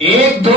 1-2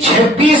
26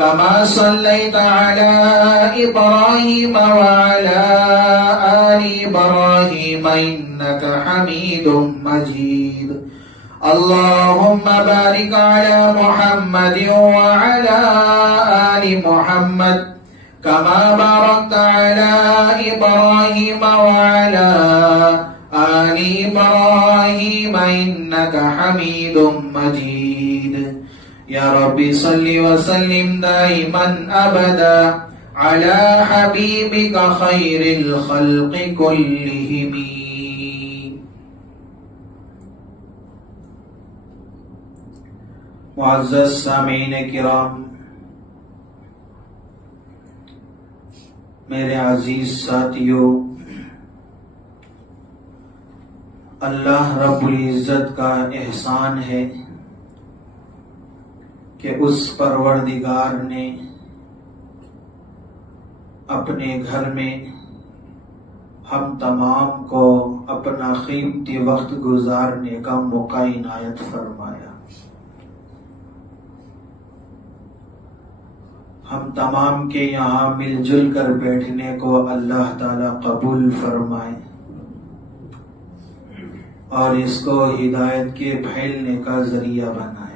كما صليت على إبراهيم وعلى آل إبراهيم إنك حميد مجيد اللهم بارك على محمد وعلى آل محمد كما باركت على إبراهيم وعلى آل إبراهيم إنك حميد مجيد يا رب صل وسلم دائما أبدا على حبيبك خير الخلق كلهم. معزز سامعین کرام، میرے عزیز ساتھیو، اللہ رب العزت کا احسان ہے کہ اس پروردگار نے اپنے گھر میں ہم تمام کو اپنا قیمتی وقت گزارنے کا موقع عنایت فرمایا. ہم تمام کے یہاں مل جل کر بیٹھنے کو اللہ تعالی قبول فرمائے اور اس کو ہدایت کے پھیلنے کا ذریعہ بنائے.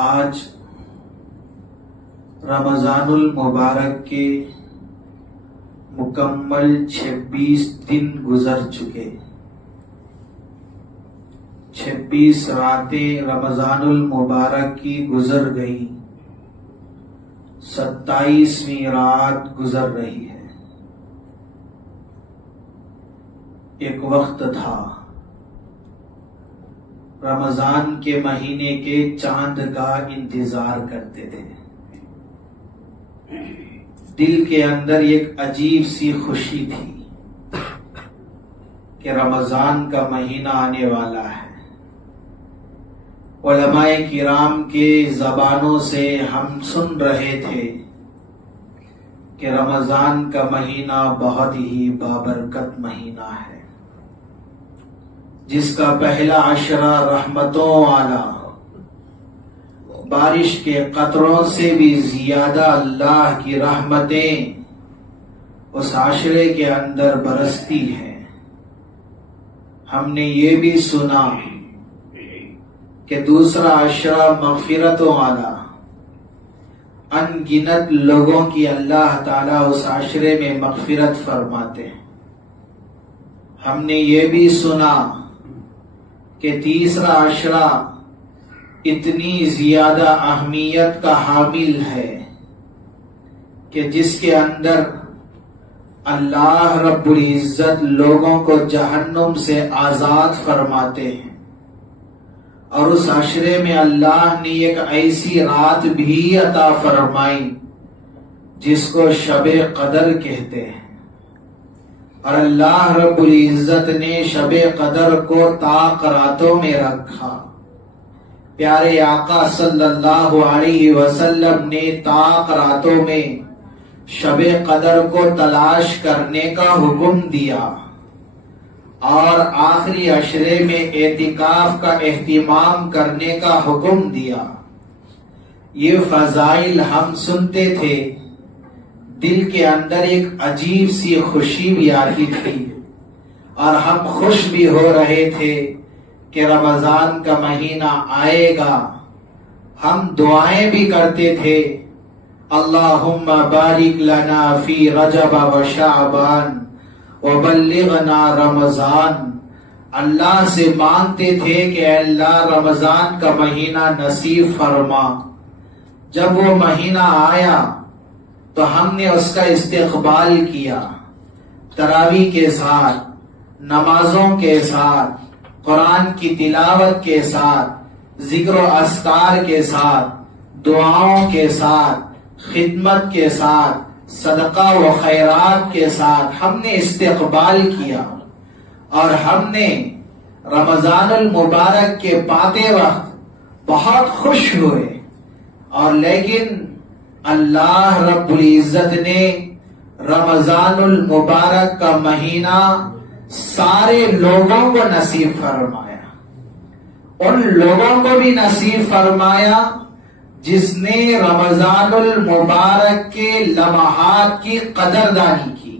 آج رمضان المبارک کے مکمل 26 دن گزر چکے. 26 راتیں رمضان المبارک کی گزر گئی، 27ویں رات گزر رہی ہے. ایک وقت تھا رمضان کے مہینے کے چاند کا انتظار کرتے تھے. دل کے اندر ایک عجیب سی خوشی تھی کہ رمضان کا مہینہ آنے والا ہے. علماء کرام کے زبانوں سے ہم سن رہے تھے کہ رمضان کا مہینہ بہت ہی بابرکت مہینہ ہے، جس کا پہلا عشرہ رحمتوں والا، بارش کے قطروں سے بھی زیادہ اللہ کی رحمتیں اس عشرے کے اندر برستی ہیں. ہم نے یہ بھی سنا کہ دوسرا عشرہ مغفرتوں والا، ان گنت لوگوں کی اللہ تعالیٰ اس عشرے میں مغفرت فرماتے ہیں. ہم نے یہ بھی سنا کہ تیسرا عشرہ اتنی زیادہ اہمیت کا حامل ہے کہ جس کے اندر اللہ رب العزت لوگوں کو جہنم سے آزاد فرماتے ہیں. اور اس عشرے میں اللہ نے ایک ایسی رات بھی عطا فرمائی جس کو شب قدر کہتے ہیں. اور اللہ رب العزت نے شب قدر کو طاق راتوں میں رکھا. پیارے آقا صلی اللہ علیہ وسلم نے طاق راتوں میں شب قدر کو تلاش کرنے کا حکم دیا اور آخری عشرے میں اعتکاف کا اہتمام کرنے کا حکم دیا. یہ فضائل ہم سنتے تھے، دل کے اندر ایک عجیب سی خوشی بھی آتی تھی اور ہم خوش بھی ہو رہے تھے کہ رمضان کا مہینہ آئے گا. ہم دعائیں بھی کرتے تھے، اللہم بارک لنا فی رجب و شعبان وبلغنا رمضان. اللہ سے مانگتے تھے کہ اے اللہ رمضان کا مہینہ نصیب فرما. جب وہ مہینہ آیا تو ہم نے اس کا استقبال کیا، تراویح کے ساتھ، نمازوں کے ساتھ، قرآن کی تلاوت کے ساتھ، ذکر و اذکار کے ساتھ، دعاؤں کے ساتھ، خدمت کے ساتھ، صدقہ و خیرات کے ساتھ ہم نے استقبال کیا. اور ہم نے رمضان المبارک کے پاتے وقت بہت خوش ہوئے. اور لیکن اللہ رب العزت نے رمضان المبارک کا مہینہ سارے لوگوں کو نصیب فرمایا. ان لوگوں کو بھی نصیب فرمایا جس نے رمضان المبارک کے لمحات کی قدردانی کی۔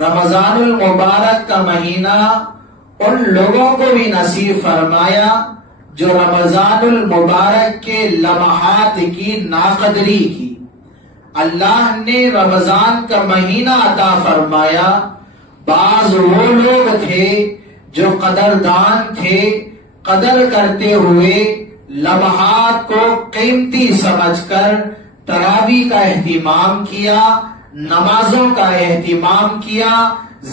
رمضان المبارک کا مہینہ ان لوگوں کو بھی نصیب فرمایا جو رمضان المبارک کے لمحات کی ناقدری کی۔ اللہ نے رمضان کا مہینہ عطا فرمایا، بعض وہ لوگ تھے جو قدردان تھے، قدر کرتے ہوئے لمحات کو قیمتی سمجھ کر تراویح کا اہتمام کیا، نمازوں کا اہتمام کیا،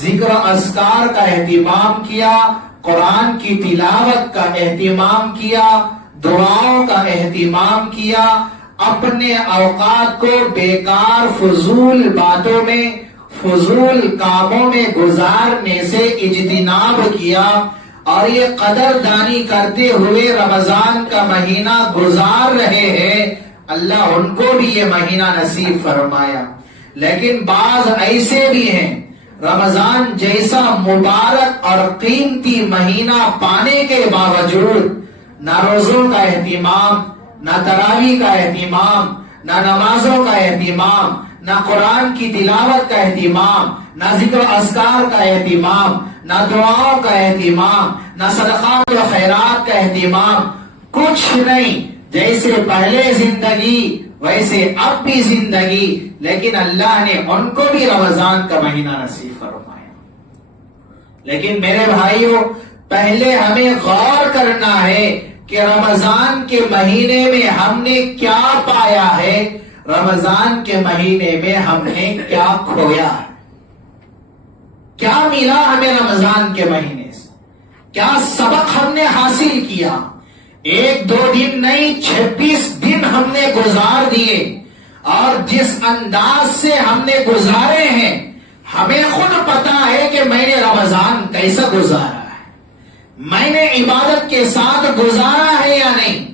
ذکر و اذکار کا اہتمام کیا، قرآن کی تلاوت کا اہتمام کیا، دعاؤں کا اہتمام کیا، اپنے اوقات کو بیکار فضول باتوں میں، فضول کاموں میں گزارنے سے اجتناب کیا، اور یہ قدردانی کرتے ہوئے رمضان کا مہینہ گزار رہے ہیں۔ اللہ ان کو بھی یہ مہینہ نصیب فرمایا۔ لیکن بعض ایسے بھی ہیں رمضان جیسا مبارک اور قیمتی مہینہ پانے کے باوجود نہ روزوں کا اہتمام، نہ تراویح کا اہتمام، نہ نمازوں کا اہتمام، نہ قرآن کی تلاوت کا اہتمام، نہ ذکر و اذکار کا اہتمام، نہ دعاؤں کا اہتمام، نہ صدقات و خیرات کا اہتمام، کچھ نہیں۔ جیسے پہلے زندگی ویسے اب بھی زندگی، لیکن اللہ نے ان کو بھی رمضان کا مہینہ نصیب فرمایا۔ لیکن میرے بھائیوں، پہلے ہمیں غور کرنا ہے کہ رمضان کے مہینے میں ہم نے کیا پایا ہے، رمضان کے مہینے میں ہم نے کیا کھویا ہے، کیا ملا ہمیں رمضان کے مہینے سے، کیا سبق ہم نے حاصل کیا۔ ایک دو دن نہیں، 26 دن ہم نے گزار دیے، اور جس انداز سے ہم نے گزارے ہیں ہمیں خود پتا ہے کہ میں نے رمضان کیسا گزارا ہے، میں نے عبادت کے ساتھ گزارا ہے یا نہیں،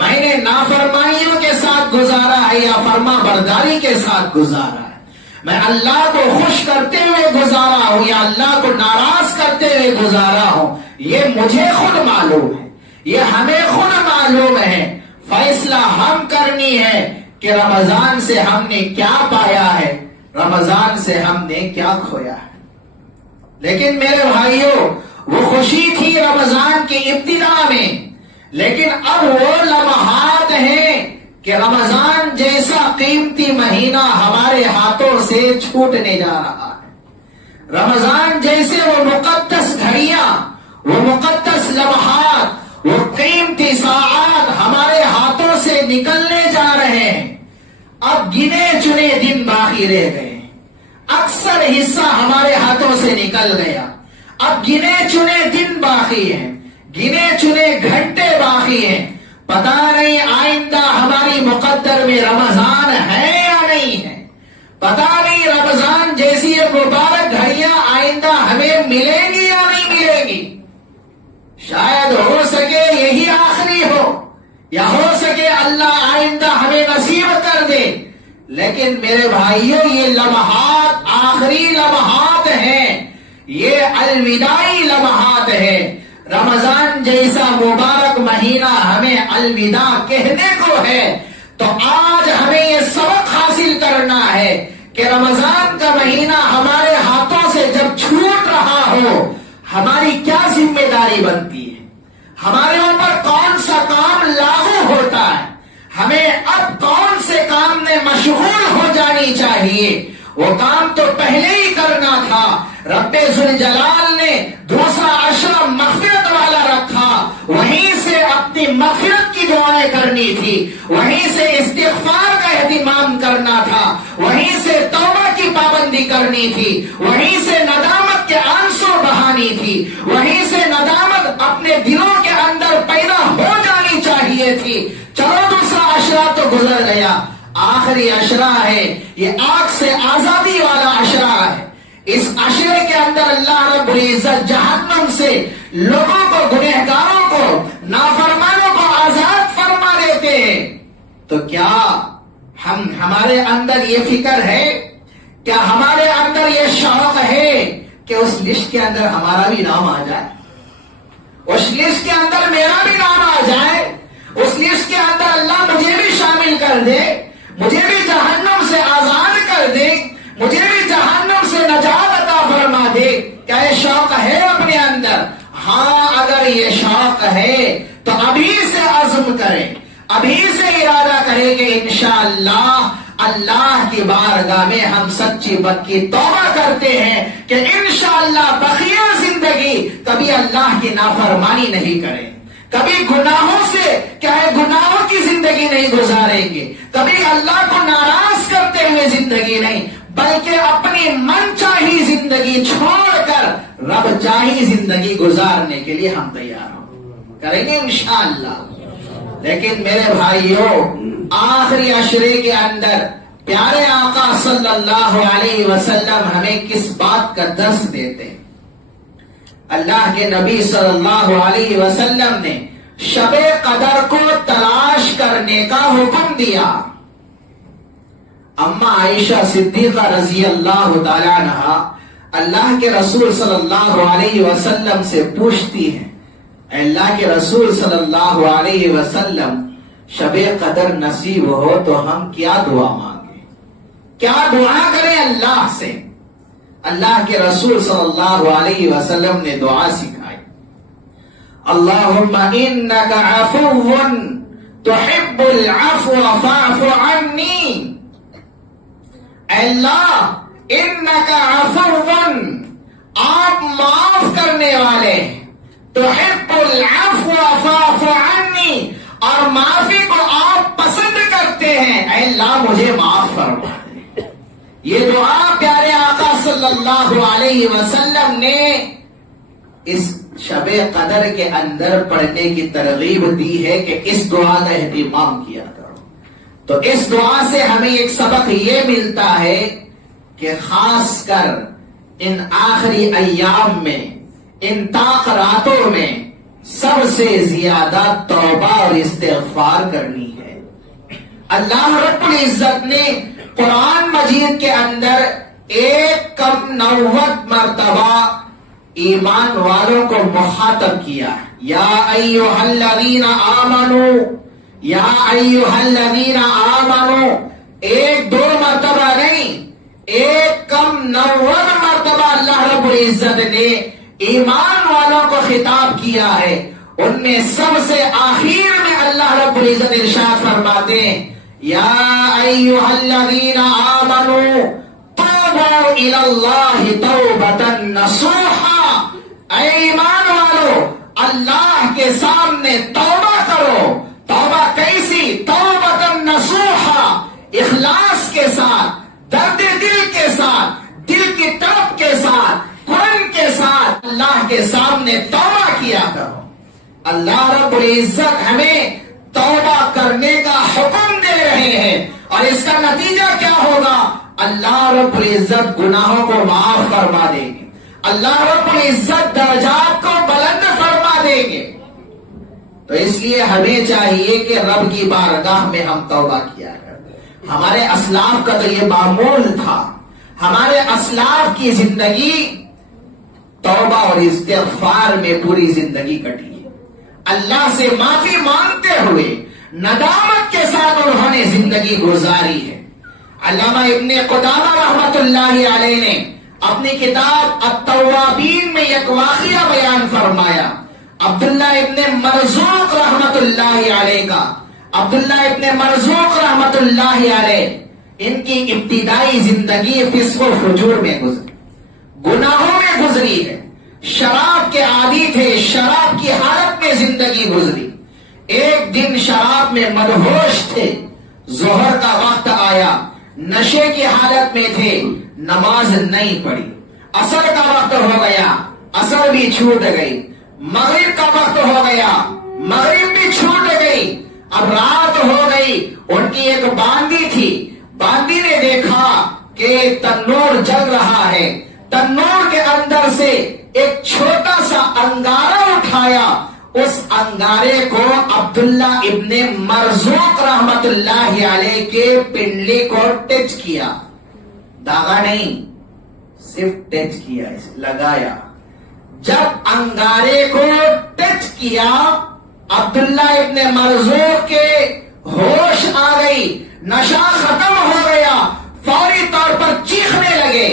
میں نے نافرمانیوں کے ساتھ گزارا ہے یا فرما برداری کے ساتھ گزارا ہے، میں اللہ کو خوش کرتے ہوئے گزارا ہوں یا اللہ کو ناراض کرتے ہوئے گزارا ہوں، یہ مجھے خود معلوم ہے، یہ ہمیں خود معلوم ہے۔ فیصلہ ہم کرنی ہے کہ رمضان سے ہم نے کیا پایا ہے، رمضان سے ہم نے کیا کھویا ہے۔ لیکن میرے بھائیوں، وہ خوشی تھی رمضان کی ابتدا میں، لیکن اب وہ لمحات ہیں کہ رمضان جیسا قیمتی مہینہ ہمارے ہاتھوں سے چھوٹنے جا رہا ہے۔ رمضان جیسے وہ مقدس گھڑیاں، وہ مقدس لمحات، وہ قیمتی ساعات ہمارے ہاتھوں سے نکلنے جا رہے ہیں۔ اب گنے چنے دن باقی رہ گئے ہیں، اکثر حصہ ہمارے ہاتھوں سے نکل گیا، اب گنے چنے دن باقی ہیں، گنے چنے گھنٹے باقی ہیں۔ پتہ نہیں آئندہ ہماری مقدر میں رمضان ہے یا نہیں ہے، پتہ نہیں رمضان جیسی یہ مبارک گھڑیاں آئندہ ہمیں ملیں گی یا نہیں ملیں گی۔ شاید ہو سکے یہی آخری ہو، یا ہو سکے اللہ آئندہ ہمیں نصیب کر دے، لیکن میرے بھائیوں یہ لمحات آخری لمحات ہیں، یہ الوداعی لمحات ہیں۔ رمضان جیسا مبارک مہینہ ہمیں الوداع کہنے کو ہے، تو آج ہمیں یہ سبق حاصل کرنا ہے کہ رمضان کا مہینہ ہمارے ہاتھوں سے جب چھوٹ رہا ہو، ہماری کیا ذمہ داری بنتی ہے، ہمارے اوپر کون سا کام لاگو ہوتا ہے، ہمیں اب کون سے کام میں مشغول ہو جانی چاہیے۔ وہ کام تو پہلے ہی کرنا تھا، رب ذوالجلال نے دوسرا عشرہ مغفرت والا رکھا، وہیں سے اپنی مغفرت کی دعائیں کرنی تھی، وہیں سے استغفار کا اہتمام کرنا تھا، وہیں سے توبہ کی پابندی کرنی تھی، وہیں سے ندامت کے آنسو بہانی تھی، وہیں سے ندامت اپنے دلوں کے اندر پیدا ہو جانی چاہیے تھی۔ چلو دوسرا عشرہ تو گزر گیا، آخری عشرہ ہے، یہ آگ سے آزادی والا عشرہ ہے۔ اس عشرے کے اندر اللہ رب العزت جہنم سے لوگوں کو، گنہگاروں کو، نافرمانوں کو آزاد فرما دیتے ہیں۔ تو کیا ہمارے اندر یہ فکر ہے، کیا ہمارے اندر یہ شوق ہے کہ اس لسٹ کے اندر ہمارا بھی نام آ جائے، اس لسٹ کے اندر میرا بھی نام آ جائے، اس لسٹ کے اندر اللہ مجھے بھی شامل کر دے، مجھے بھی جہنم سے آزاد کر دے، مجھے بھی جہنم سے نجات عطا فرما دے، کیا یہ شوق ہے اپنے اندر؟ ہاں، اگر یہ شوق ہے تو ابھی سے عزم کرے، ابھی سے ارادہ کرے کہ انشاءاللہ اللہ کی بارگاہ میں ہم سچی پکی توبہ کرتے ہیں کہ انشاءاللہ بقیہ زندگی کبھی اللہ کی نافرمانی نہیں کریں، کبھی گناہوں سے کیا ہے گناہوں کی زندگی نہیں گزاریں گے، کبھی اللہ کو ناراض کرتے ہوئے زندگی نہیں، بلکہ اپنی من چاہی زندگی چھوڑ کر رب چاہی زندگی گزارنے کے لیے ہم تیار ہوں، کریں گے انشاءاللہ۔ لیکن میرے بھائیوں، آخری عشرے کے اندر پیارے آقا صلی اللہ علیہ وسلم ہمیں کس بات کا درس دیتے ہیں؟ اللہ کے نبی صلی اللہ علیہ وسلم نے شب قدر کو تلاش کرنے کا حکم دیا۔ اما عائشہ صدیقہ رضی اللہ تعالی عنہا اللہ کے رسول صلی اللہ علیہ وسلم سے پوچھتی ہیں، اللہ کے رسول صلی اللہ علیہ وسلم شب قدر نصیب ہو تو ہم کیا دعا مانگیں، کیا دعا کریں اللہ سے؟ اللہ کے رسول صلی اللہ علیہ وسلم نے دعا سکھائی، اللہم انک عفو تحب العفو فاعف عنی، اللہ انک عفو، آپ معاف کرنے والے، تحب العفو فاعف عنی، اور معافی کو آپ پسند کرتے ہیں، اے اللہ مجھے معاف فرما دے۔ یہ دعا پیارے آقا صلی اللہ علیہ وسلم نے اس شب قدر کے اندر پڑھنے کی ترغیب دی ہے کہ اس دعا کا اہتمام کیا کرو۔ تو اس دعا سے ہمیں ایک سبق یہ ملتا ہے کہ خاص کر ان آخری ایام میں، ان طاق راتوں میں سب سے زیادہ توبہ اور استغفار کرنی ہے۔ اللہ رب العزت نے قرآن مجید کے اندر 190 مرتبہ ایمان والوں کو مخاطب کیا، یا ایھا الذین آمنو، یا ایھا الذین آمنو، 1-2 مرتبہ نہیں، 190 مرتبہ اللہ رب العزت نے ایمان والوں کو خطاب کیا ہے۔ ان میں سب سے آخر میں اللہ رب العزت ارشاد فرماتے ہیں، یا ایھا الذین آمنوا توبوا الی اللہ توبۃ نصوحا، اے ایمان والو اللہ کے سامنے توبہ کرو۔ توبہ کیسی؟ توبۃ نصوحا، اخلاص کے ساتھ، درد دل کے ساتھ، دل کی طرف کے ساتھ، قرآن کے ساتھ اللہ کے سامنے توبہ کیا کرو۔ اللہ رب العزت ہمیں توبہ کرنے کا حکم دے رہے ہیں، اور اس کا نتیجہ کیا ہوگا؟ اللہ رب العزت گناہوں کو معاف فرما دیں گے، اللہ رب العزت درجات کو بلند فرما دیں گے۔ تو اس لیے ہمیں چاہیے کہ رب کی بارگاہ میں ہم توبہ کیا کریں۔ ہمارے اسلاف کا تو یہ معمول تھا، ہمارے اسلاف کی زندگی توبہ اور استغفار میں پوری زندگی کٹی ہے، اللہ سے معافی مانگتے ہوئے ندامت کے ساتھ انہوں نے زندگی گزاری ہے۔ علامہ ابن قدامہ رحمت اللہ علیہ نے اپنی کتاب التوابین میں ایک واقعہ بیان فرمایا، عبداللہ ابن مرزوق رحمت اللہ علیہ کا۔ عبداللہ ابن مرزوق رحمت اللہ علیہ، ان کی ابتدائی زندگی فسق و فجور میں گزری، گناہوں میں گزری ہے، شراب کے عادی تھے، شراب کی حالت میں زندگی گزری۔ ایک دن شراب میں مدہوش تھے، ظہر کا وقت آیا، نشے کی حالت میں تھے، نماز نہیں پڑھی، عصر کا وقت ہو گیا، عصر بھی چھوٹ گئی، مغرب کا وقت ہو گیا، مغرب بھی چھوٹ گئی، اب رات ہو گئی۔ ان کی ایک باندی تھی، باندی نے دیکھا کہ تنور جل رہا ہے، تنور کے اندر سے ایک چھوٹا سا انگارہ اٹھایا، اس انگارے کو عبداللہ ابن مرزوق رحمت اللہ علیہ کے پنڈلی کو ٹچ کیا، داغا نہیں، صرف ٹچ کیا، لگایا۔ جب انگارے کو ٹچ کیا عبداللہ ابن مرزوق کے ہوش آ گئی، نشہ ختم ہو گیا، فوری طور پر چیخنے لگے،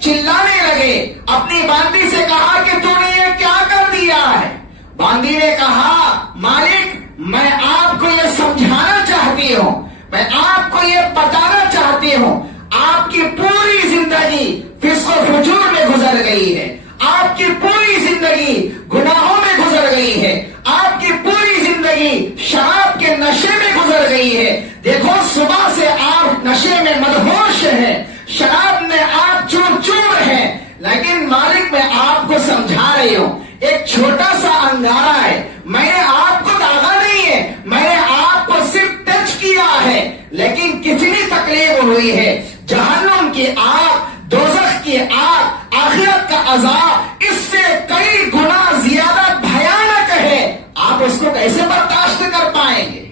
چلانے لگے، اپنی باندی سے کہا کہ تو نے یہ کیا کر دیا ہے؟ باندی نے کہا مالک میں آپ کو یہ سمجھانا چاہتی ہوں، میں آپ کو یہ بتانا چاہتی ہوں، آپ کی پوری زندگی فسق و فجور میں گزر گئی ہے، آپ کی پوری زندگی گناہوں میں گزر گئی ہے، آپ کی پوری زندگی شراب کے نشے میں گزر گئی ہے۔ دیکھو صبح سے آپ نشے میں مدہوش ہیں، شراب میں آپ چور چور ہیں، لیکن مالک میں آپ کو سمجھا رہی ہوں، ایک چھوٹا سا انگارہ ہے، میں نے آپ کو داغا نہیں ہے، میں نے آپ کو صرف ٹچ کیا ہے، لیکن کتنی تکلیف ہوئی ہے۔ جہنم کی آگ، دوزخ کی آگ، آخرت کا عذاب اس سے کئی گنا زیادہ بھیانک ہے، آپ اس کو کیسے برداشت کر پائیں گے؟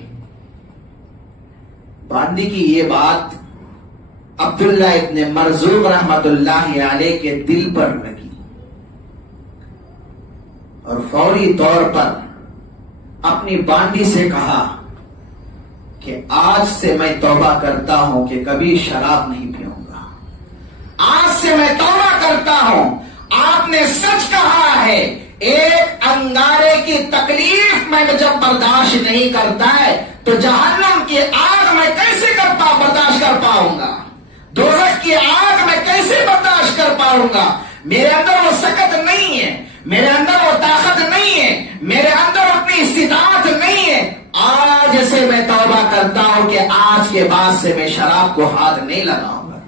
باندی کی یہ بات عبداللہ ابن مرزوق رحمت اللہ علیہ کے دل پر لگی اور فوری طور پر اپنی باندی سے کہا کہ آج سے میں توبہ کرتا ہوں کہ کبھی شراب نہیں پیوں گا، آج سے میں توبہ کرتا ہوں، آپ نے سچ کہا ہے، ایک انگارے کی تکلیف میں جب برداشت نہیں کرتا ہے تو جہنم کی آگ میں کیسے برداشت کر پاؤں گا، دوزخ کی آگ میں کیسے برداشت کر پاؤں گا؟ میرے اندر وہ سکت نہیں ہے، میرے اندر وہ طاقت نہیں ہے، میرے اندر اتنی استطاعت نہیں ہے۔ آج سے میں توبہ کرتا ہوں کہ آج کے بعد سے میں شراب کو ہاتھ نہیں لگاؤں گا،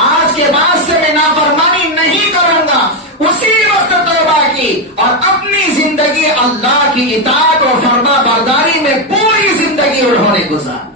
آج کے بعد سے میں نافرمانی نہیں کروں گا۔ اسی وقت توبہ کی اور اپنی زندگی اللہ کی اطاعت و فرما برداری میں پوری زندگی انہوں نے گزاری۔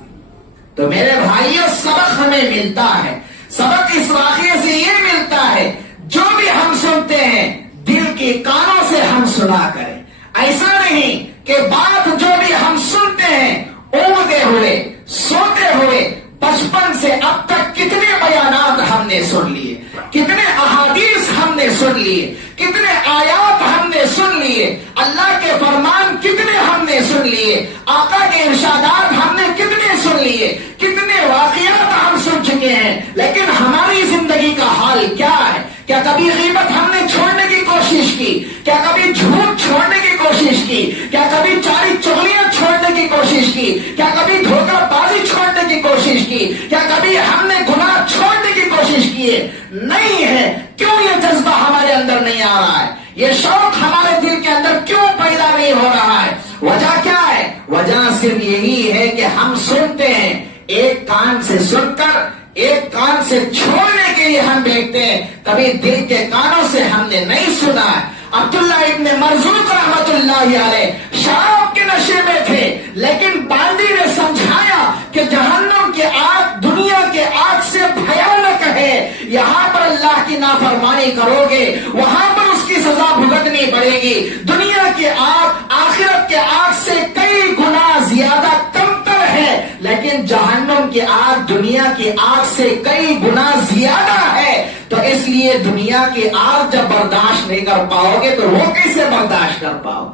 تو میرے بھائیوں، سبق ہمیں ملتا ہے، سبق اس واقعے سے یہ ملتا ہے، جو بھی ہم سنتے ہیں دل کے کانوں سے ہم سنا کریں، ایسا نہیں کہ بات جو بھی ہم سنتے ہیں اونگتے ہوئے، سوتے ہوئے، بچپن سے اب تک کتنے بیانات ہم نے سن لیے، کتنے احادیث ہم نے سن لیے، کتنے آیات ہم نے سن لیے، اللہ کے فرمان کتنے ہم نے سن لیے، آقا کے ارشادات ہم نے کتنے سن لیے، کتنے واقعات ہم سن چکے ہیں، لیکن ہماری زندگی کا حال کیا ہے؟ کیا کبھی غیبت ہم نے چھوڑنے کی کوشش کی؟ کیا کبھی جھوٹ چھوڑنے کی کوشش کی؟ کیا کبھی چاری چغلیاں چھوڑنے کی کوشش کی؟ کیا کبھی دھوکہ بازی چھوڑنے کی کوشش کی؟ کیا کبھی ہم نے گناہ چھوڑنے کی کوشش کی ہے؟ نہیں ہے۔ کیوں یہ جذبہ ہمارے اندر نہیں آ رہا ہے؟ یہ شوق ہمارے دل کے اندر کیوں پیدا نہیں ہو رہا ہے؟ وجہ کیا ہے؟ وجہ صرف یہی ہے کہ ہم سنتے ہیں، ایک کان سے سن کر ایک کان سے چھوڑنے کے لیے ہم دیکھتے ہیں، کبھی دل کے کانوں سے ہم نے نہیں سنا ہے۔ عبداللہ ابن مرزوق رحمت اللہ علیہ شراب کے نشے میں تھے، لیکن باندی نے سمجھایا کہ جہنم کی آگ دنیا کے آگ سے بھیانک ہے، یہاں پر اللہ کی نافرمانی کرو گے وہاں پر اس کی سزا بھگتنی پڑے گی۔ دنیا کی آگ آخرت کے آگ سے کئی گنا زیادہ کمتر ہے، لیکن جہنم کی آگ دنیا کی آگ سے کئی گنا زیادہ ہے۔ تو اس لیے دنیا کی آگ جب برداشت نہیں کر پاؤ گے تو وہ کیسے برداشت کر پاؤ؟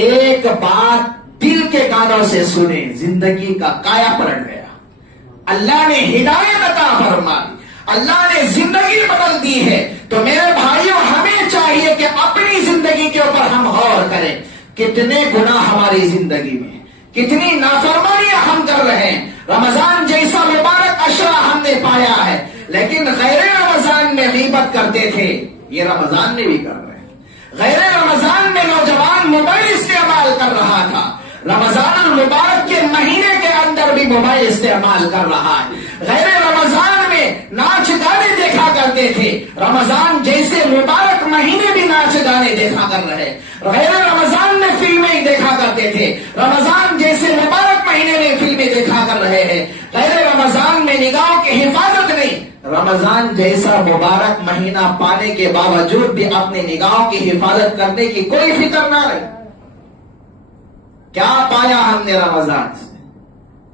ایک بات دل کے کانوں سے سنے، زندگی کا کایا پلٹ گیا، اللہ نے ہدایت عطا فرما دی، اللہ نے زندگی بدل دی ہے۔ تو میرے بھائیوں، ہمیں چاہیے کہ اپنی زندگی کے اوپر ہم غور کریں، کتنے گناہ ہماری زندگی میں، کتنی نافرمانیاں ہم کر رہے ہیں۔ رمضان جیسا مبارک عشرہ ہم نے پایا ہے، لیکن غیر رمضان میں غیبت کرتے تھے، یہ رمضان میں بھی کر رہے ہیں۔ غیر رمضان میں نوجوان موبائل استعمال کر رہا تھا، رمضان المبارک کے مہینے کے اندر بھی موبائل استعمال کر رہا ہے۔ غیر رمضان میں ناچ گانے دیکھا کرتے تھے، رمضان جیسے مبارک مہینے بھی ناچ گانے دیکھا کر رہے۔ غیر رمضان میں فلمیں دیکھا کرتے تھے، رمضان جیسے مبارک مہینے میں فلمیں دیکھا کر رہے ہیں۔ غیر رمضان میں نگاہوں کی حفاظت نہیں، رمضان جیسا مبارک مہینہ پانے کے باوجود بھی اپنے نگاہوں کی حفاظت کرنے کی کوئی فکر نہ رہی۔ کیا پایا ہم نے رمضان سے؟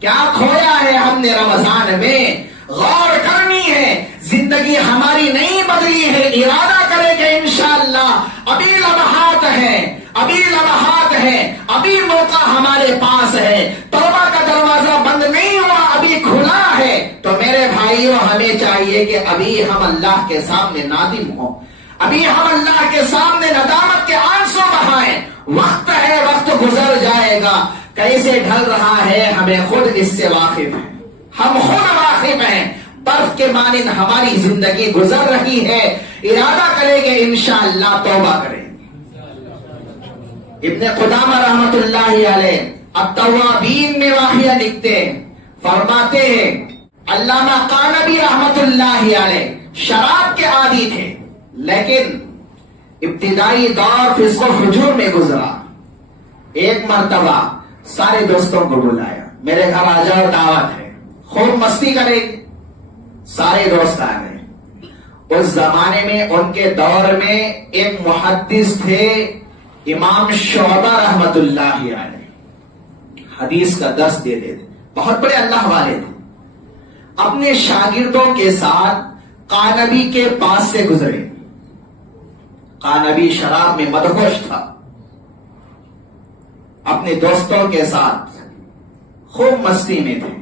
کیا کھویا ہے ہم نے رمضان میں؟ غور کرنی ہے۔ زندگی ہماری نہیں بدلی ہے، ارادہ کرے کہ انشاءاللہ ابھی لمحات ہیں، ابھی لمحات ہیں، ابھی موقع ہمارے پاس ہے، توبہ کا دروازہ بند نہیں ہوا، ابھی کھلا ہے، تو میرے بھائیوں ہمیں چاہیے کہ ابھی ہم اللہ کے سامنے نادم ہوں، ابھی ہم اللہ کے سامنے ندامت کے آنسو بہائیں۔ وقت ہے، وقت گزر جائے گا، کیسے ڈھل رہا ہے ہمیں خود اس سے واقف ہے، ہم خود واقف ہیں، برف کے مانند ہماری زندگی گزر رہی ہے، ارادہ کرے کہ انشاءاللہ توبہ کریں۔ ابن قدامہ رحمت اللہ علیہ التوابین میں واقعہ لکھتے ہیں، فرماتے ہیں علامہ قانبی رحمت اللہ علیہ شراب کے عادی تھے، لیکن ابتدائی دور فسق و فجور میں گزرا۔ ایک مرتبہ سارے دوستوں کو بلایا، میرے گھر آ جاؤ، دعوت ہے، خوب مستی کرے، سارے دوست آ گئے۔ اس زمانے میں ان کے دور میں ایک محدث تھے امام شعبہ رحمت اللہ علیہ، حدیث کا درس دیتے تھے، بہت بڑے اللہ والے تھے۔ اپنے شاگردوں کے ساتھ قانبی کے پاس سے گزرے۔ قانبی شراب میں مدہوش تھا، اپنے دوستوں کے ساتھ خوب مستی میں تھے۔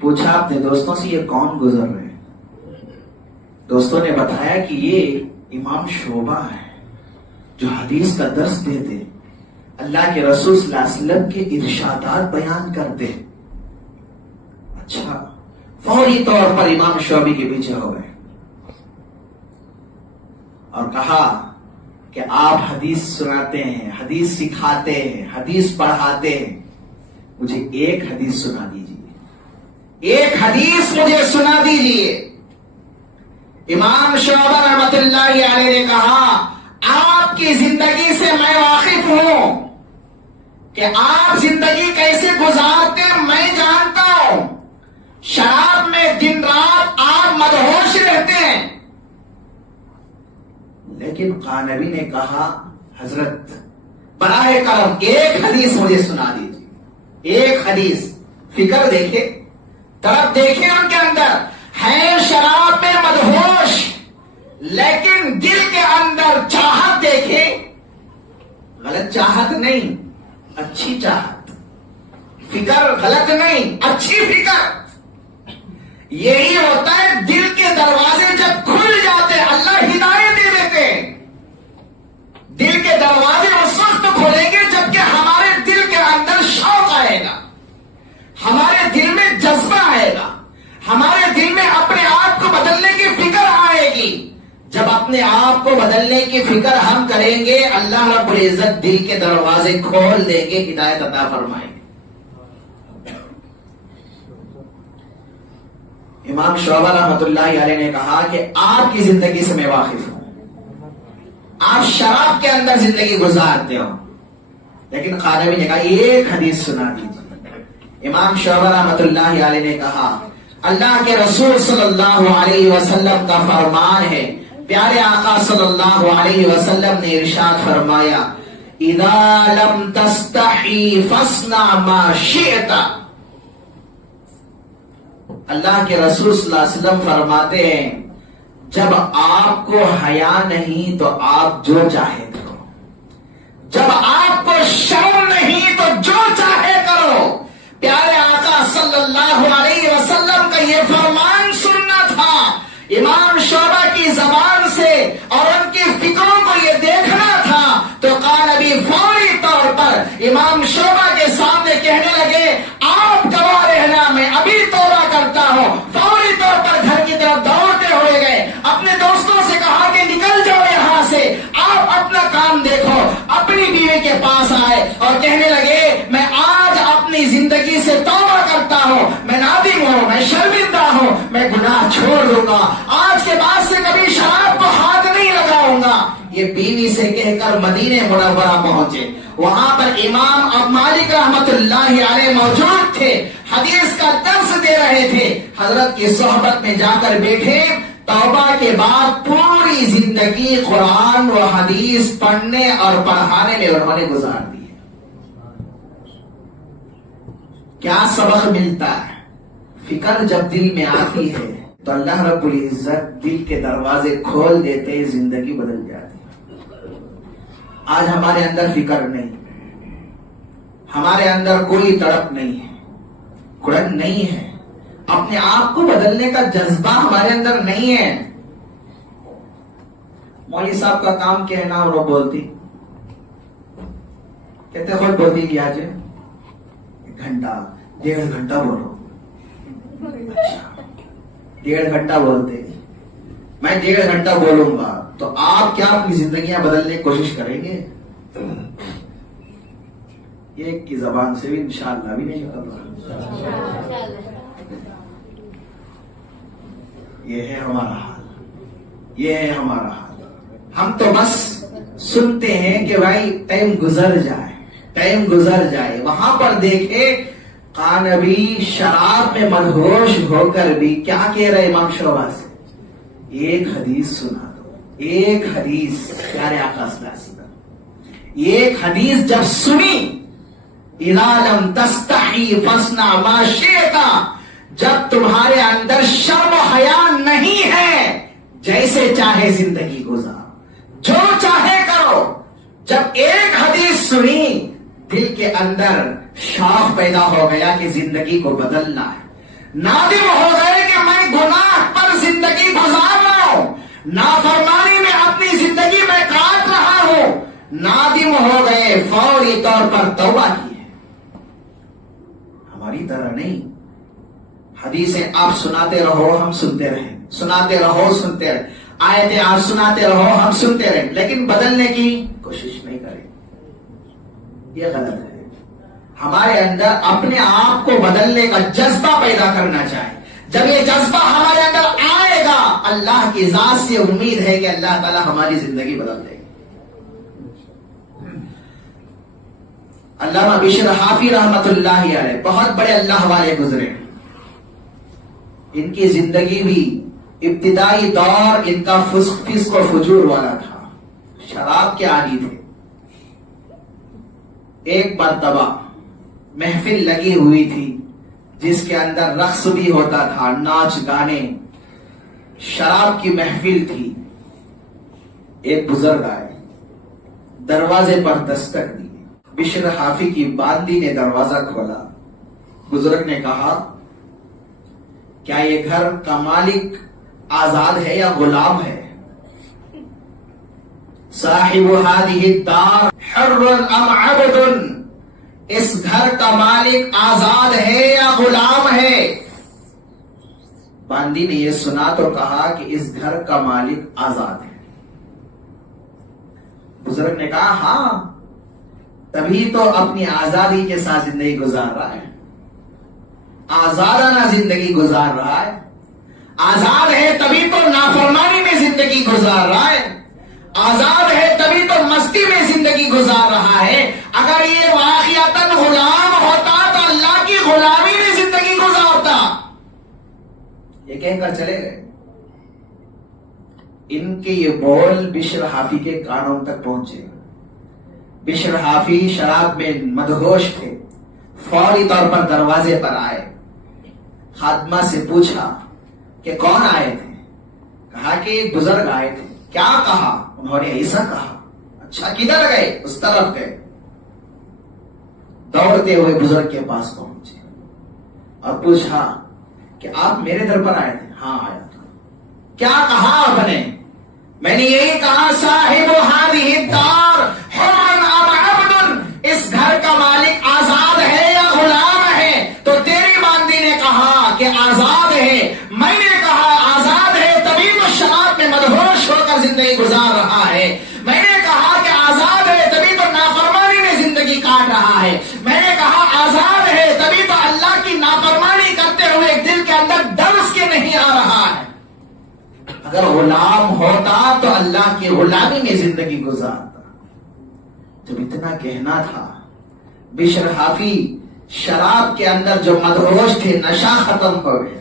پوچھا اپنے دوستوں سے یہ کون گزر رہے؟ دوستوں نے بتایا کہ یہ امام شعبہ ہے جو حدیث کا درس دیتے، اللہ کے رسول صلی اللہ علیہ وسلم کے ارشادات بیان کرتے۔ اچھا، فوری طور پر امام شعبی کے پیچھے ہو گئے اور کہا کہ آپ حدیث سناتے ہیں، حدیث سکھاتے ہیں، حدیث پڑھاتے ہیں، مجھے ایک حدیث سنا دیجیے، ایک حدیث مجھے سنا دیجیے۔ امام شعبہ رحمت اللہ علیہ نے کہا آپ کی زندگی سے میں واقف ہوں کہ آپ زندگی کیسے گزارتے میں جانتا ہوں، شراب میں دن رات آپ مدہوش رہتے ہیں۔ لیکن قانبی نے کہا حضرت براہ کرم ایک حدیث مجھے سنا دیجیے، ایک حدیث۔ فکر دیکھے، طرف دیکھے، ان کے اندر ہے شراب میں مدہوش، لیکن دل کے اندر چاہت دیکھے، غلط چاہت نہیں، اچھی چاہت، فکر غلط نہیں، اچھی فکر۔ یہی ہوتا ہے، دل کے دروازے جب کھل جاتے اللہ ہدایت دے دیتے ہیں۔ دل کے دروازے اس وقت کھولیں گے جبکہ ہمارے دل کے اندر شوق آئے گا، ہمارے دل میں جذبہ آئے گا، ہمارے دل میں اپنے آپ کو بدلنے کی فکر آئے گی۔ جب اپنے آپ کو بدلنے کی فکر ہم کریں گے، اللہ رب العزت دل کے دروازے کھول دیں گے، ہدایت عطا فرمائیں گے۔ امام شعبہ رحمت اللہ علیہ نے کہا کہ آپ کی زندگی سے میں واقف ہوں، آپ شراب کے اندر زندگی گزارتے ہو، لیکن قانبی نے کہا ایک حدیث سنا دیجیے۔ امام شعبہ رحمت اللہ علیہ نے کہا اللہ کے رسول صلی اللہ علیہ وسلم کا فرمان ہے، پیارے آقا صلی اللہ علیہ وسلم نے ارشاد فرمایا اذا لم تستحی فاصنع ما شئت۔ اللہ کے رسول صلی اللہ علیہ وسلم فرماتے ہیں جب آپ کو حیا نہیں تو آپ جو چاہے کرو، جب آپ کو شرم نہیں تو جو چاہے کرو۔ پیارے آقا صلی اللہ علیہ وسلم کا یہ فرمان سننا تھا، امام شعبہ کی زبان سے اور ان کی فکروں کو یہ دیکھنا تھا، تو قانبی فوری طور پر امام شعبہ کے سامنے کہنے لگے آپ گواہ رہنا، میں ابھی توبہ کرتا ہوں۔ فوری طور پر گھر کی طرف دوڑتے ہوئے گئے، اپنے دوستوں سے کہا کہ نکل جاؤ یہاں سے، آپ اپنا کام دیکھو۔ اپنی بیوی کے پاس آئے اور کہنے لگے میں آج اپنی زندگی سے توبہ کرتا ہوں، میں نادم ہوں، میں شرمندہ ہوں، میں گناہ چھوڑ دوں گا، آج کے بعد سے کبھی شراب کو ہاتھ نہیں لگاؤں گا۔ یہ بیوی سے کہہ کر مدینہ منورہ پہنچے، وہاں پر امام اب مالک رحمت اللہ علیہ موجود تھے، حدیث کا درس دے رہے تھے۔ حضرت کی صحبت میں جا کر بیٹھے، توبہ کے بعد پوری زندگی قرآن و حدیث پڑھنے اور پڑھانے میں انہوں نے گزار دی۔ کیا سبق ملتا ہے؟ فکر جب دل میں آتی ہے تو اللہ رب العزت دل کے دروازے کھول دیتے، زندگی بدل جاتی. آج ہمارے اندر فکر نہیں، ہمارے اندر کوئی تڑپ نہیں ہے، کڑن نہیں ہے، اپنے آپ کو بدلنے کا جذبہ ہمارے اندر نہیں ہے. مولوی صاحب کا کام کہنا اور وہ بولتی، کہتے خود بولتی کہ آج 1 گھنٹہ 1.5 گھنٹہ بولو. 1.5 گھنٹہ بولتے، میں 1.5 گھنٹہ بولوں گا تو آپ کیا اپنی زندگیاں بدلنے کی کوشش کریں گے؟ ایک کی زبان سے بھی انشاءاللہ بھی نہیں نکلتا. یہ ہے ہمارا حال، یہ ہے ہمارا حال. ہم تو بس سنتے ہیں کہ بھائی ٹائم گزر جائے، ٹائم گزر جائے. وہاں پر دیکھے قانبی شراب میں مدہوش ہو کر بھی کیا کہہ رہے امام شعبہ سے، ایک حدیث سنا دو، ایک حدیث. پیارے آقا صلی اللہ علیہ وسلم ایک حدیث جب سنی، اذا لم تستحی فاصنع ما شئت، جب تمہارے اندر شرم و حیا نہیں ہے، جیسے چاہے زندگی گزار، جو چاہے کرو. جب ایک حدیث سنی، دل کے اندر شوق پیدا ہو گیا کہ زندگی کو بدلنا ہے. نادم ہو گئے کہ میں گناہ پر زندگی گزار رہا ہوں، نافرمانی میں اپنی زندگی میں کاٹ رہا ہوں. نادم ہو گئے، فوری طور پر توبہ کی ہے. ہماری طرح نہیں. حدیثیں آپ سناتے رہو ہم سنتے رہیں، سناتے رہو سنتے رہیں، آیتیں آپ سناتے رہو ہم سنتے رہیں، لیکن بدلنے کی کوشش نہیں کریں. یہ غلط ہے. ہمارے اندر اپنے آپ کو بدلنے کا جذبہ پیدا کرنا چاہیے. جب یہ جذبہ ہمارے اندر آئے گا، اللہ کی ذات سے امید ہے کہ اللہ تعالی ہماری زندگی بدل دے گی. علامہ بشر حافی رحمت اللہ علیہ بہت بڑے اللہ والے گزرے. ان کی زندگی بھی ابتدائی دور ان کا فسق و فجور والا تھا، شراب کے عادی تھے. ایک مرتبہ محفل لگی ہوئی تھی جس کے اندر رقص بھی ہوتا تھا، ناچ گانے، شراب کی محفل تھی. ایک بزرگ آئے، دروازے پر دستک دی. بشر حافی کی باندی نے دروازہ کھولا. بزرگ نے کہا، کیا یہ گھر کا مالک آزاد ہے یا غلام ہے؟ صاحب هذه الدار حر ام عبد، اس گھر کا مالک آزاد ہے یا غلام ہے؟ باندی نے یہ سنا تو کہا کہ اس گھر کا مالک آزاد ہے. بزرگ نے کہا ہاں، تبھی تو اپنی آزادی کے ساتھ زندگی گزار رہا ہے، آزادانہ زندگی گزار رہا ہے. آزاد ہے تبھی تو نافرمانی میں زندگی گزار رہا ہے، آزاد ہے تبھی تو مستی میں زندگی گزار رہا ہے. اگر یہ واقعتاً غلام ہوتا تو اللہ کی غلامی میں زندگی گزارتا. یہ کہہ کر چلے گئے. ان کے یہ بول بشر حافی کے کانوں تک پہنچے. بشر حافی شراب میں مدہوش تھے. فوری طور پر دروازے پر آئے. خادمہ سے پوچھا کہ کون آئے تھے؟ کہا کہ ایک بزرگ آئے تھے. کیا کہا؟ انہوں نے ایسا کہا. اچھا کدھر گئے؟ اس طرف گئے. دوڑتے ہوئے بزرگ کے پاس پہنچے اور پوچھا کہ آپ میرے در پر آئے تھے؟ ہاں آیا تھا. کیا کہا آپ نے؟ میں نے یہی کہا صاحب هذه الدار حر ام عبد، اس گھر کا مالک آزاد ہے یا غلام ہے؟ تو تیری باندی نے کہا کہ آزاد ہے. میں نے کہا آزاد ہے تبھی تو شراب میں مدہوش ہو کر زندگی گزار رہا ہے. میں نے کہا کہ آزاد ہے تبھی تو نافرمانی میں زندگی کاٹ رہا ہے. میں نے کہا آزاد ہے تبھی تو اللہ کی نافرمانی کرتے ہوئے دل کے اندر ڈر اس کے نہیں آ رہا ہے. اگر غلام ہوتا تو اللہ کی غلامی میں زندگی گزارتا. جب اتنا کہنا تھا، بشر حافی شراب کے اندر جو مدہوش تھے، نشہ ختم ہو گیا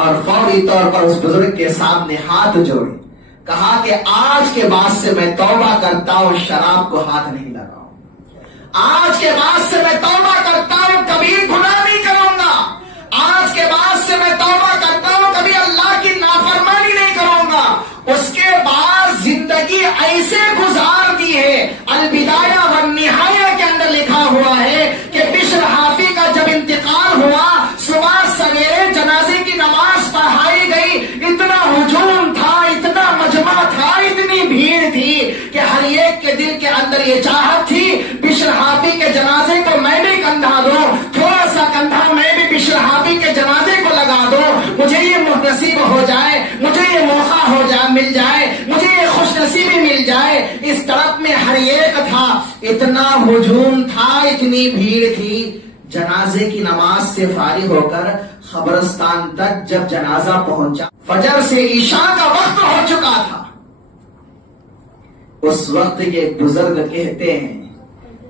اور فوری طور پر اس بزرگ کے سامنے ہاتھ جوڑے. کہا کہ آج کے بعد سے میں توبہ کرتا ہوں، شراب کو ہاتھ نہیں لگاؤں. آج کے بعد سے میں توبہ کرتا ہوں، کبھی گناہ نہیں کروں گا. آج کے بعد سے میں توبہ کرتا ہوں، کبھی اللہ البدایہ والنہایہ کے اندر لکھا ہوا ہے کہ بشر حافی کا جب انتقال ہوا، صبح سویرے جنازے کی نماز پڑھائی گئی، اتنا ہجوم تھا، اتنا مجمع تھا، اتنی بھیڑ تھی کہ ہر ایک کے دل کے اندر یہ چاہت تھی بشر حافی کے جنازے کو میں بھی کندھا دوں، تھوڑا سا کندھا میں بھی بشر حافی کے جنازے کو لگا دوں، مجھے یہ نصیب ہو جائے، مجھے یہ موقع مل جائے، مجھے یہ خوش نصیبی مل جائے۔ اس طرف میں ہر ایک تھا، اتنا ہجوم تھا، اتنی بھیڑ تھی۔ جنازے کی نماز سے فارغ ہو کر قبرستان تک جب جنازہ پہنچا، فجر سے عشاء کا وقت ہو چکا تھا۔ اس وقت کے بزرگ کہتے ہیں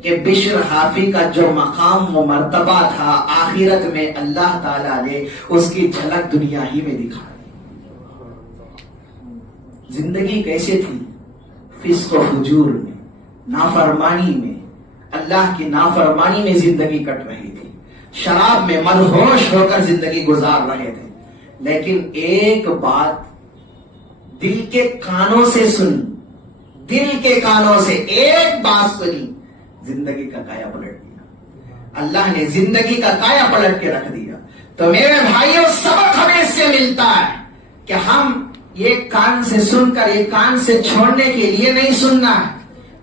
کہ بشر حافی کا جو مقام و مرتبہ تھا، آخرت میں اللہ تعالیٰ نے اس کی جھلک دنیا ہی میں دکھا۔ زندگی کیسے تھی؟ فسق و فجور میں، نافرمانی میں، اللہ کی نافرمانی میں زندگی کٹ رہی تھی، شراب میں مدہوش ہو کر زندگی گزار رہے تھے۔ لیکن ایک بات دل کے کانوں سے سنی، دل کے کانوں سے ایک بات سنی، زندگی کا کایا پلٹ دیا۔ اللہ نے زندگی کا کایا پلٹ کے رکھ دیا۔ تو میرے بھائیوں، سبق ہمیں اس سے ملتا ہے کہ ہم یہ کان سے سن کر یہ کان سے چھوڑنے کے لیے نہیں سننا ہے،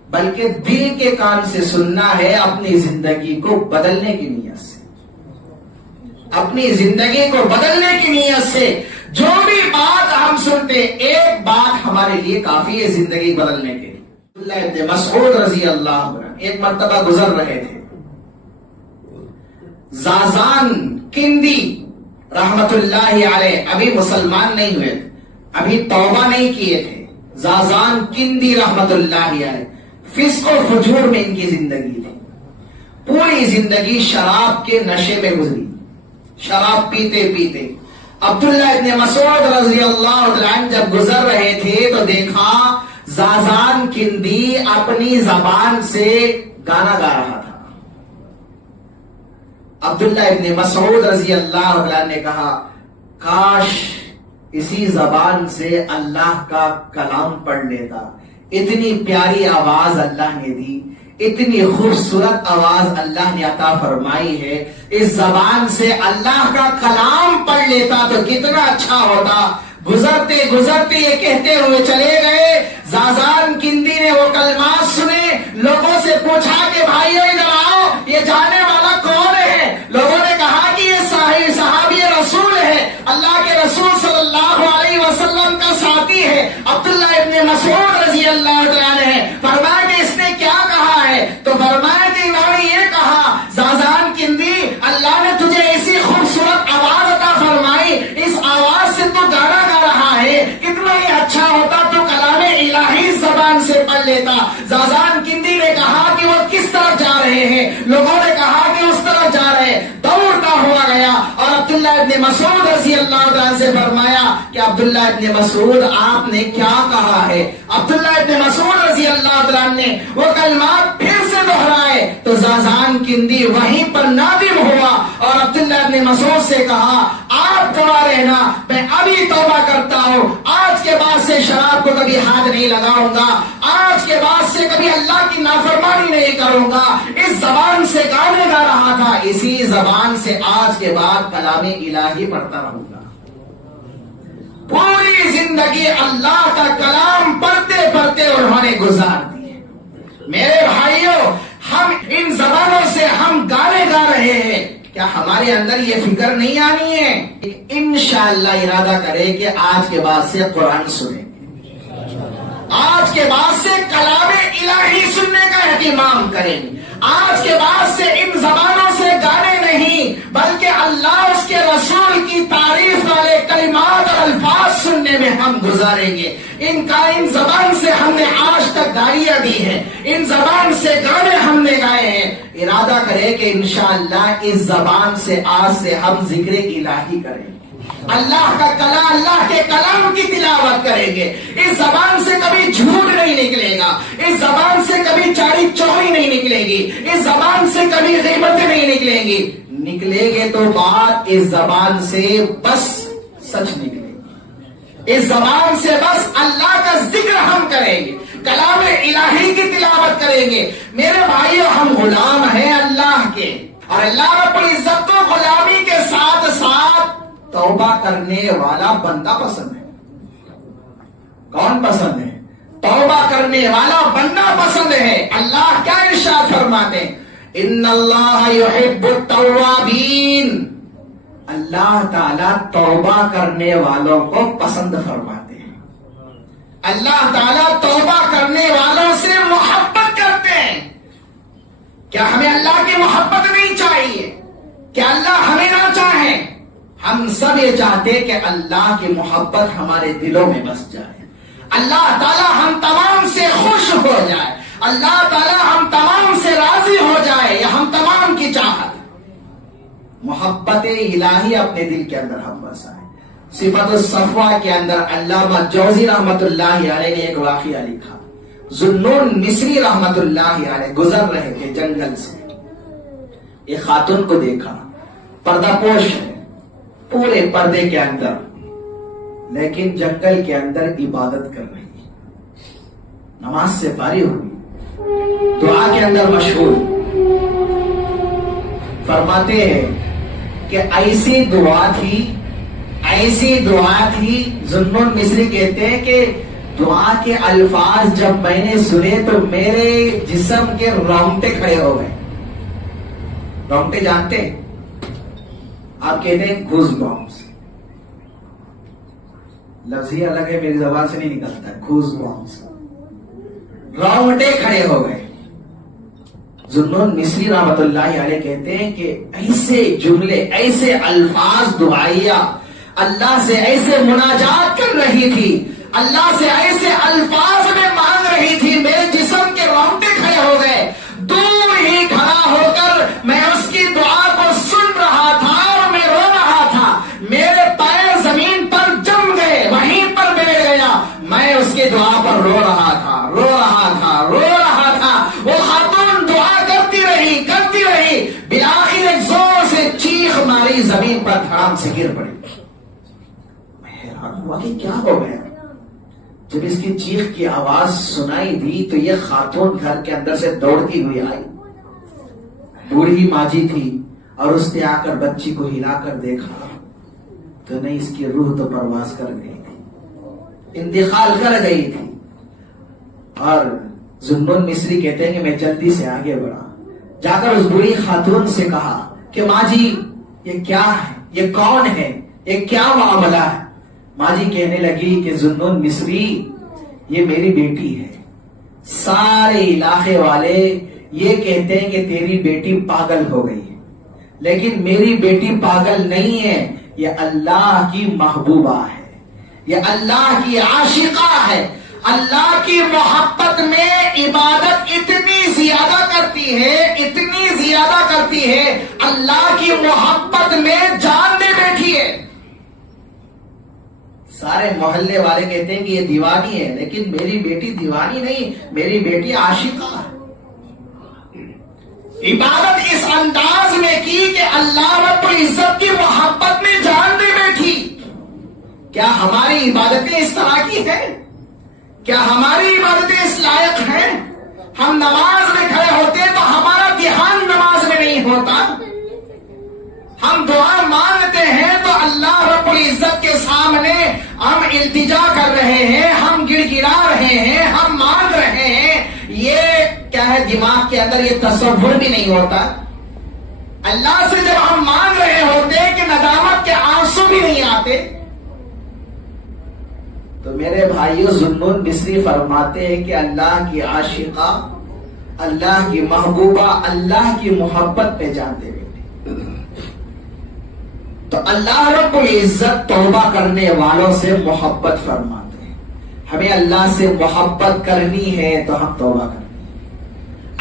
بلکہ دل کے کان سے سننا ہے، اپنی زندگی کو بدلنے کی نیت سے، اپنی زندگی کو بدلنے کی نیت سے۔ جو بھی بات ہم سنتے، ایک بات ہمارے لیے کافی ہے زندگی بدلنے کے لیے۔ عبداللہ ابن مسعود رضی اللہ عنہ ایک مرتبہ گزر رہے تھے، زازان کندی رحمت اللہ علیہ ابھی مسلمان نہیں ہوئے تھے، ابھی توبہ نہیں کیے تھے۔ زازان کندی رحمت اللہ علیہ فسق و فجور میں ان کی زندگی تھی، پوری زندگی شراب کے نشے میں گزری، شراب پیتے پیتے۔ عبداللہ ابن مسعود رضی اللہ عنہ جب گزر رہے تھے تو دیکھا زازان کندی اپنی زبان سے گانا گا رہا تھا۔ عبداللہ ابن مسعود رضی اللہ عنہ نے کہا، کاش اسی زبان سے اللہ کا کلام پڑھ لیتا۔ اتنی پیاری آواز اللہ نے دی، اتنی خوبصورت آواز اللہ نے عطا فرمائی ہے، اس زبان سے اللہ کا کلام پڑھ لیتا تو کتنا اچھا ہوتا۔ گزرتے گزرتے یہ کہتے ہوئے چلے گئے۔ زازان کندی نے وہ کلمات سنے، لوگوں سے پوچھا کہ بھائیو ادھر آؤ، یہ جانے والا کون ہے؟ لوگوں نے کہا کہ یہ صحابی رسول ہے، اللہ کے رسول صلی اللہ علیہ وسلم کا ساتھی ہے، عبداللہ ابن مسعود رضی اللہ عنہ ہے۔ فرمایا کہ اس نے کیا کہا ہے؟ تو فرمایا کہ انہوں نے یہ کہا، زازان کندی، اللہ نے تجھے ایسی خوبصورت آواز عطا فرمائی، اس آواز سے تو گانا گا رہا ہے، کتنا ہی اچھا ہوتا تو کلام الہی زبان سے پڑھ لیتا۔ زازان کندی نے کہا کہ وہ کس طرف جا رہے ہیں؟ لوگوں نے کہا کہ اس طرف جا رہے ہیں۔ دوڑتا ہوا گیا اور عبداللہ ابن مسعود رضی اللہ عنہ سے فرمایا کہ عبداللہ ابن مسعود آپ نے کیا کہا ہے؟ عبداللہ ابن مسعود رضی اللہ عنہ نے وہ کلمات پھر سے دہرائے تو زازان کندی وہیں پر نادم ہوا اور عبداللہ ابن مسعود سے کہا، آپ گواہ رہنا، میں ابھی توبہ کرتا ہوں، آج کے بعد سے شراب کو کبھی ہاتھ نہیں لگاؤں گا، آج کے بعد سے کبھی اللہ کی نافرمانی نہیں کروں گا۔ اس زبان سے گانے گا رہا تھا، اسی زبان سے آج کے بعد کلام الہی پڑھتا رہوں گا۔ پوری زندگی اللہ کا کلام پڑھتے پڑھتے انہوں نے گزار دی۔ میرے بھائیوں، ہم ان زبانوں سے ہم گانے گا رہے ہیں، کیا ہمارے اندر یہ فکر نہیں آنی ہے؟ انشاءاللہ ارادہ کرے کہ آج کے بعد سے قرآن سنیں، آج کے بعد سے کلام الہی سننے کا اہتمام کریں، آج کے بعد سے ان زبانوں سے گانے نہیں بلکہ اللہ اس کے رسول کی تعریف والے کلمات اور الفاظ سننے میں ہم گزاریں گے۔ ان زبان سے ہم نے آج تک گالیاں دی ہیں، ان زبان سے گانے ہم نے گائے ہیں۔ ارادہ کرے کہ انشاءاللہ اس زبان سے آج سے ہم ذکر الہی کریں گے، اللہ کا کلام، اللہ کے کلام کی تلاوت کریں گے۔ اس زبان سے کبھی جھوٹ نہیں نکلے گا، اس زبان سے کبھی چاری چوری نہیں نکلے گی، اس زبان سے کبھی غیبتیں نہیں نکلیں گی۔ نکلے گے تو بات اس زبان سے بس سچ نکلے گی، اس زبان سے بس اللہ کا ذکر ہم کریں گے، کلام الہی کی تلاوت کریں گے. میرے بھائیو ہم غلام ہیں اللہ کے، اور اللہ رب العزت کو غلامی کے ساتھ ساتھ توبہ کرنے والا بندہ پسند ہے. کون پسند ہے؟ توبہ کرنے والا بندہ پسند ہے. اللہ کیا ارشاد فرماتے ہیں؟ ان اللہ یحب التوابین. اللہ تعالیٰ توبہ کرنے والوں کو پسند فرماتے ہیں. اللہ تعالیٰ توبہ کرنے والوں سے محبت کرتے ہیں. کیا ہمیں اللہ کی محبت نہیں چاہیے؟ کیا اللہ ہمیں نہ چاہے؟ ہم سب یہ چاہتے کہ اللہ کی محبت ہمارے دلوں میں بس جائے. اللہ تعالیٰ ہم تمام سے خوش ہو جائے. اللہ تعالیٰ ہم تمام سے راضی ہو جائے. یہ ہم تمام کی چاہت. محبت الہی اپنے دل کے اندر ہم بسائے. صفت الصفوہ کے اندر علامہ جوزی رحمت اللہ علیہ نے ایک واقعہ لکھا. ذوالنون مصری رحمت اللہ علیہ گزر رہے تھے جنگل سے. ایک خاتون کو دیکھا، پردہ پوش ہے، پورے پردے کے اندر، لیکن جنگل کے اندر عبادت کر رہی ہے. نماز سے فارغ ہوئی، دعا کے اندر مشغول. فرماتے ہیں کہ ایسی دعا تھی. ذوالنون مصری کہتے ہیں کہ دعا کے الفاظ جب میں نے سنے تو میرے جسم کے رونگٹے کھڑے ہو گئے. رونگٹے جانتے ہیں آپ؟ کہتے ہیں گوز بامس. لفظ ہی الگ ہے، میری زبان سے نہیں نکلتا. گوز بامس، رونگٹے کھڑے ہو گئے. ذوالنون مصری رحمت اللہ علیہ کہتے ہیں کہ ایسے جملے، ایسے الفاظ دعائیہ، اللہ سے ایسے مناجات کر رہی تھی، اللہ سے ایسے الفاظ میں مانگ رہی تھی، میرے جسم کے رونگٹے کھڑے ہو گئے. دور ہی کھڑا ہو کر میں اس کی دعا کو سن رہا تھا اور میں رو رہا تھا. میرے پیر زمین پر جم گئے، وہیں پر بیٹھ گیا. میں اس کی دعا پر رو رہا تھا. وہ خاتون دعا کرتی رہی، بالآخر ایک زور سے چیخ ماری، زمین پر دھڑام سے گر پڑی. میں حیران ہوا کہ کیا ہو گیا. جب اس کی چیخ کی آواز سنائی دی تو یہ خاتون گھر کے اندر سے دوڑتی ہوئی آئی. بوڑھی ماجی تھی اور اس نے آ کر بچی کو ہلا کر دیکھا تو نہیں، اس کی روح تو پرواز کر گئی تھی، انتقال کر گئی تھی. اور ذوالنون مصری کہتے ہیں کہ میں جلدی سے آگے بڑھا، جا کر اس بوڑھی خاتون سے کہا کہ ماں جی یہ کیا ہے، یہ کون ہے، یہ کیا معاملہ ہے؟ ماں جی کہنے لگی کہ ذوالنون مصری یہ میری بیٹی ہے. سارے علاقے والے یہ کہتے ہیں کہ تیری بیٹی پاگل ہو گئی ہے، لیکن میری بیٹی پاگل نہیں ہے. یہ اللہ کی محبوبہ ہے، یہ اللہ کی عاشقہ ہے. اللہ کی محبت میں عبادت اتنی زیادہ کرتی ہے، اللہ کی محبت میں جان دے بیٹھی ہے. سارے محلے والے کہتے ہیں کہ یہ دیوانی ہے، لیکن میری بیٹی دیوانی نہیں، میری بیٹی عاشقہ ہے. عبادت اس انداز میں کی کہ اللہ رب العزت کی محبت میں جان دے بیٹھی. کیا ہماری عبادتیں اس طرح کی ہیں؟ کیا ہماری عبادتیں اس لائق ہیں؟ ہم نماز میں کھڑے ہوتے ہیں تو ہمارا دھیان نماز میں نہیں ہوتا. ہم دعا مانگتے ہیں تو اللہ رب العزت کے سامنے ہم التجا کر رہے ہیں، ہم گڑ گڑا رہے ہیں، ہم مانگ رہے ہیں. یہ کیا ہے، دماغ کے اندر یہ تصور بھی نہیں ہوتا. اللہ سے جب ہم مانگ رہے ہوتے ہیں کہ ندامت کے آنسو بھی نہیں آتے. تو میرے بھائیو ذوالنون مصری فرماتے ہیں کہ اللہ کی عاشقہ، اللہ کی محبوبہ، اللہ کی محبت پہ جانتے بیٹھے. تو اللہ رب العزت توبہ کرنے والوں سے محبت فرماتے ہیں. ہمیں اللہ سے محبت کرنی ہے تو ہم توبہ کریں.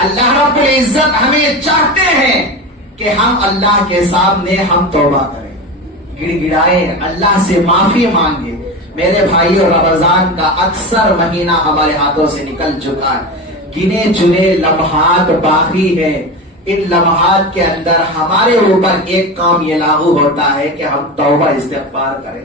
اللہ رب العزت ہمیں چاہتے ہیں کہ ہم اللہ کے سامنے ہم توبہ کریں، گڑ گڑائیں، اللہ سے معافی مانگیں. میرے بھائیو رمضان کا اکثر مہینہ ہمارے ہاتھوں سے نکل چکا ہے، گنے چنے لمحات باقی ہے. ان لمحات کے اندر ہمارے اوپر ایک کام یہ لاگو ہوتا ہے کہ ہم توبہ استغفار کریں،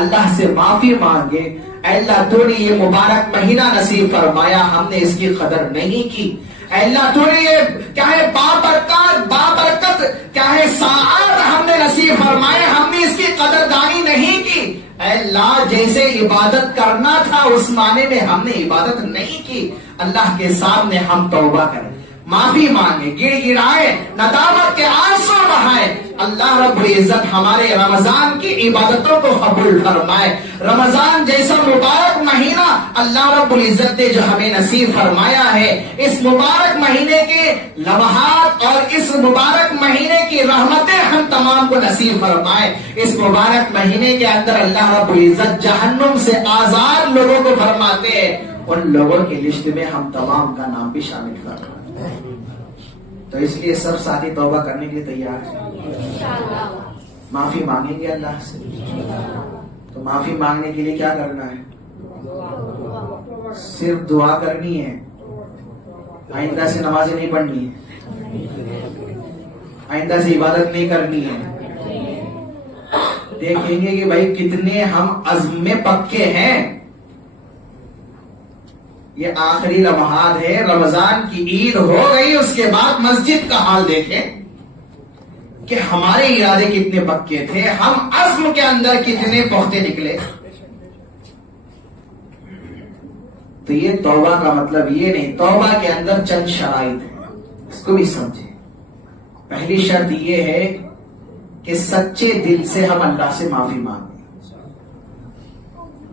اللہ سے معافی مانگے، اے اللہ تو نے یہ مبارک مہینہ نصیب فرمایا، ہم نے اس کی قدر نہیں کی، اے اللہ تو نے یہ کیا ہے بابرکت کیا ہے ساعات ہم نے نصیب فرمائے، ہم نے اس کی قدردانی نہیں کی، اے اللہ جیسے عبادت کرنا تھا اس معنی میں ہم نے عبادت نہیں کی، اللہ کے سامنے ہم توبہ کریں، معافی مانگے، گڑ گڑائے، ندامت کے آنسو بہائے، اللہ رب العزت ہمارے رمضان کی عبادتوں کو قبول فرمائے، رمضان جیسا مبارک مہینہ اللہ رب العزت نے جو ہمیں نصیب فرمایا ہے، اس مبارک مہینے کے لمحات اور اس مبارک مہینے کی رحمتیں ہم تمام کو نصیب فرمائے، اس مبارک مہینے کے اندر اللہ رب العزت جہنم سے آزاد لوگوں کو فرماتے ہیں، ان لوگوں کی لسٹ میں ہم تمام کا نام بھی شامل فرمائے۔ تو اس لیے سب ساتھی توبہ کرنے کے لیے تیار ہیں، معافی مانگیں گے اللہ سے۔ تو معافی مانگنے کے لیے کیا کرنا ہے؟ صرف دعا کرنی ہے، آئندہ سے نمازیں نہیں پڑھنی ہے، آئندہ سے عبادت نہیں کرنی ہے۔ دیکھیں گے کہ بھائی کتنے ہم عزم میں پکے ہیں۔ یہ آخری لمحات ہے، رمضان کی عید ہو گئی، اس کے بعد مسجد کا حال دیکھیں کہ ہمارے ارادے کتنے پکے تھے، ہم عزم کے اندر کتنے پختے نکلے۔ تو یہ توبہ کا مطلب یہ نہیں، توبہ کے اندر چند شرائط ہیں، اس کو بھی سمجھیں۔ پہلی شرط یہ ہے کہ سچے دل سے ہم اللہ سے معافی مانگیں۔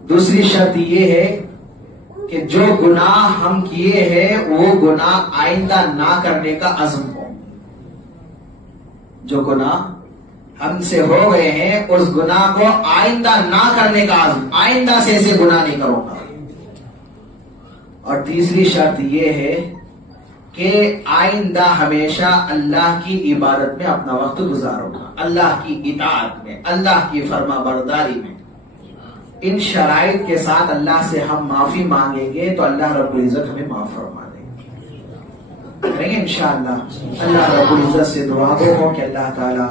دوسری شرط یہ ہے کہ جو گناہ ہم کیے ہیں وہ گناہ آئندہ نہ کرنے کا عزم ہو، جو گناہ ہم سے ہو گئے ہیں اس گناہ کو آئندہ نہ کرنے کا عزم، آئندہ سے ایسے گناہ نہیں کروں گا۔ اور تیسری شرط یہ ہے کہ آئندہ ہمیشہ اللہ کی عبادت میں اپنا وقت گزاروں گا، اللہ کی اطاعت میں، اللہ کی فرما برداری میں۔ ان شرائط کے ساتھ اللہ سے ہم معافی مانگیں گے تو اللہ رب العزت ہمیں معاف فرما دیں گے، کریں گے انشاءاللہ۔ اللہ رب العزت سے دعا ہو کہ اللہ تعالی